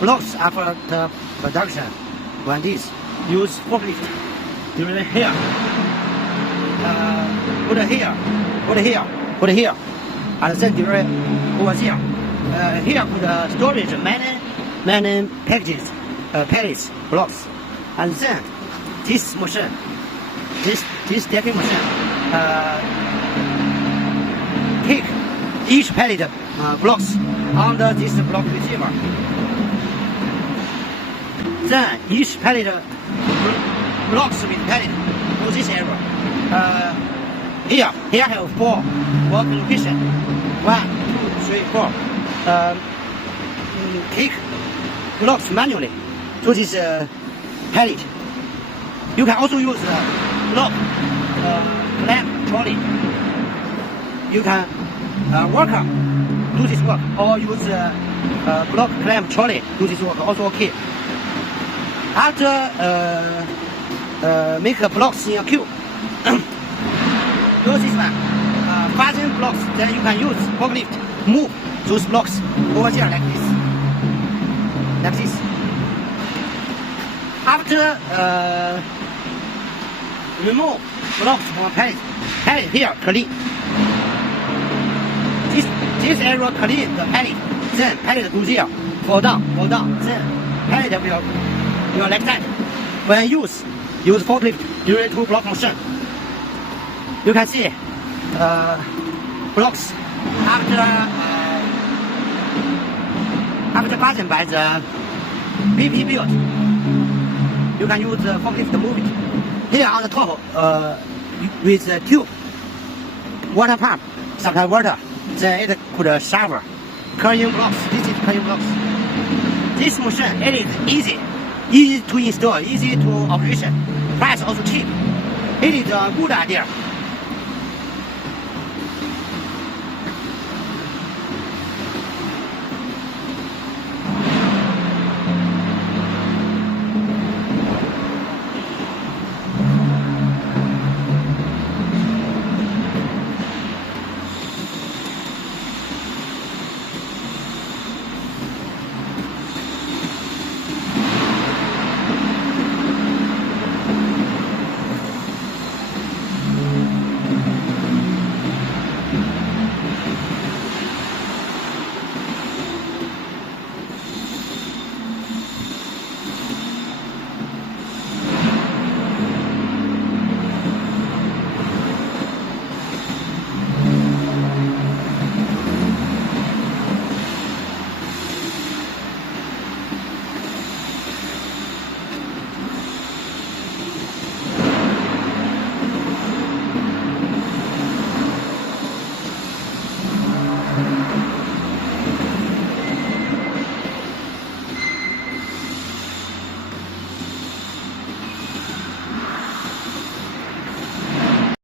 blocks after the production. When this use forklift during here, put here, and then during over here. Here put storage many packages, pallets, blocks, and then this machine, this stacking machine, take each pallet blocks under this block receiver. Then each pallet blocks with pallet to this area. Here have four location. 1, 2, 3, 4. Take blocks manually to this pallet. You can also use block clamp trolley. You can worker do this work, or use block clamp trolley do this work. Also okay. After make blocks in a queue, do this one. Fasten blocks. Then you can use forklift move those blocks over here like this. Like this. After remove blocks from pallet here clean. This area clean the pallet. Then pallet go there, fall down. Then pallet will like that. When use forklift during 2 block machine. You can see blocks after fastened by the PP build. You can use the forklift to move it. Here on the top with the tube, water pump, supply water. Then it could shower. Carrying blocks. This is carrying blocks. This machine it is easy to install, easy to operation. Price also cheap. It is a good idea.